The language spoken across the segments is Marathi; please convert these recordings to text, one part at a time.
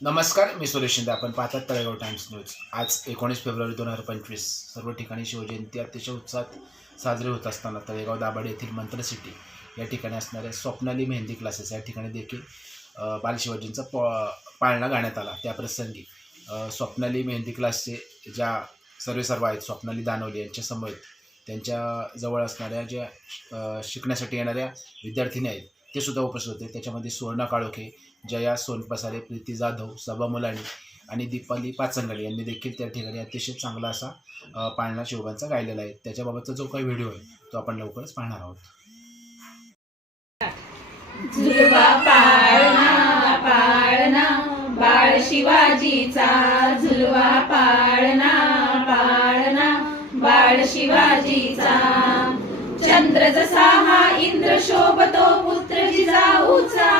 नमस्कार मी सुरेश शिंदे. आपण पाहतात तळेगाव टाइम्स न्यूज. आज एकोणीस फेब्रुवारी दोन हजार पंचवीस. सर्व ठिकाणी शिवजयंती अतिशय उत्साहात साजरी होत असताना तळेगाव दाभाडे येथील मंत्र सिटी या ठिकाणी असणाऱ्या स्वप्नाली मेहंदी क्लासेस या ठिकाणी देखील बालशिवाजींचा प पाळणा गाण्यात आला. त्याप्रसंगी स्वप्नाली मेहंदी क्लासचे ज्या सर्वे सर्व आहेत स्वप्नाली दानवली यांच्या समवेत त्यांच्या जवळ असणाऱ्या ज्या शिकण्यासाठी येणाऱ्या विद्यार्थिनी आहेत ते सुद्धा उपस्थित होते. त्याच्यामध्ये सुवर्णा काळोखे जया सोनपसारे प्रीती जाधव सभा मुलाणी आणि दीपाली पाचंगले यांनी देखील त्या ठिकाणी अतिशय चांगला असा पाळणा शिवबांचा गायलेला आहे. त्याच्याबाबतचा जो काही व्हिडिओ आहे तो आपण लवकरच पाहणार आहोत. पाळणा पाळणा बाळ शिवाजीचा झुलवा पाळणा पाळणा बाळ शिवाजीचा. चंद्र जसा हा इंद्र शोभतो पुत्र जिजाऊचा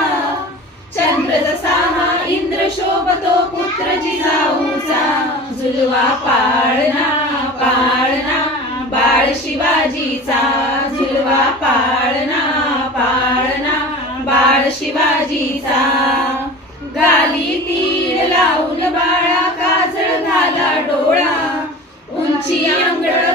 चंद्र जसा हा इंद्र शोभतो पुत्र जिजाऊचा झुलवा पाळणा पाळणा बाळ शिवाजीचा. झुलवा पाळणा पाळणा बाळ शिवाजीचा. गाली तीळ लावून बाळा काजळ घाला डोळा. उंची आंगळ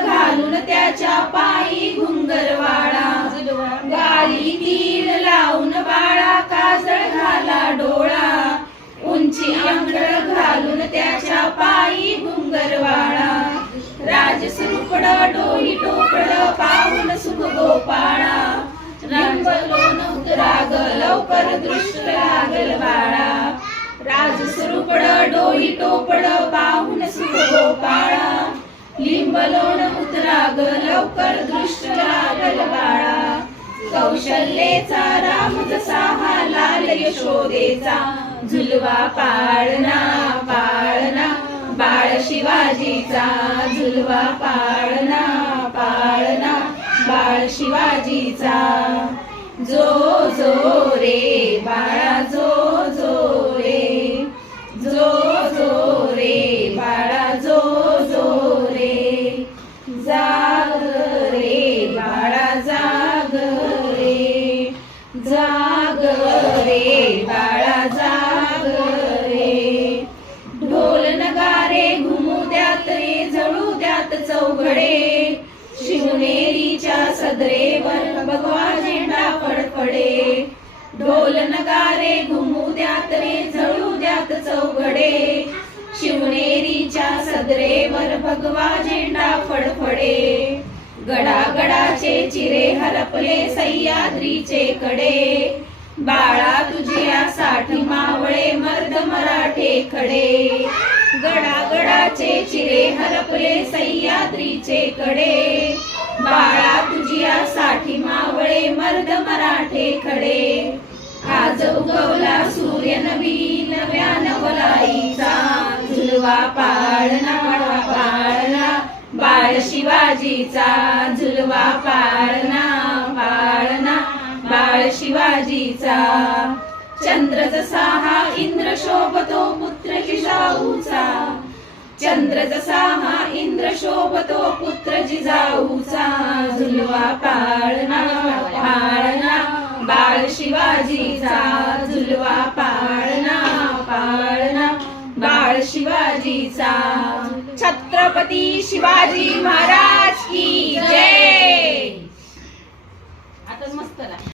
सुरुपड डोही टोपड पाहून सुख गोपाळा रंगलो नवतराग लवकर दृष्ट लागल बाळा. राज सुरुपड डोही टोपड पाहून सुख गोपाळा लिंबलोण उतराग लवकर दृष्ट लागल बाळा. कौशल्येचा राम जसा हा लाल यशोदेचा. झुलवा पाळणा पाळणा बाळ शिवाजीचा झुलवा पाळणा. शिवाजीचा. जो जो रे बाळा जो जो रे. जो जो रे बाळा जो जो रे. जाग रे बाळा जाग रे. जाग रे बाळा जाग रे. ढोल नगारे घुमू द्यात रे जळू द्यात चौघडे. शिवने सदरेवर भगवा झेंडा फडफडे. ढोल नगारे घुमू द्यात रे जळू द्यात चौघडे. शिवनेरीच्या सदरेवर भगवा झेंडा फडफडे. गडागडाचे चिरे हरपले सह्याद्रीचे कडे. बाळा तुझ्यासाठी मावळे मर्द मराठे खडे. गडागडाचे चिरे हरपले सह्याद्रीचे कडे. बाळा तुझ्यासाठी मावळे मर्द मराठे खडे. आज उगवला सूर्य नवीन नव्या नवलाईचा. झुलवा पाळणा पाळणा. बाळ शिवाजीचा झुलवा पाळणा पाळणा. बाळ शिवाजीचा. चंद्र जसा हा इंद्र शोभतो पुत्र जिजाऊचा चंद्र जसा हा शोभतो पुत्र जिजाऊचा झुलवा पाळणा पाळणा. बाळ शिवाजीचा झुलवा पाळणा पाळणा. बाळ शिवाजीचा छत्रपती शिवाजी महाराज.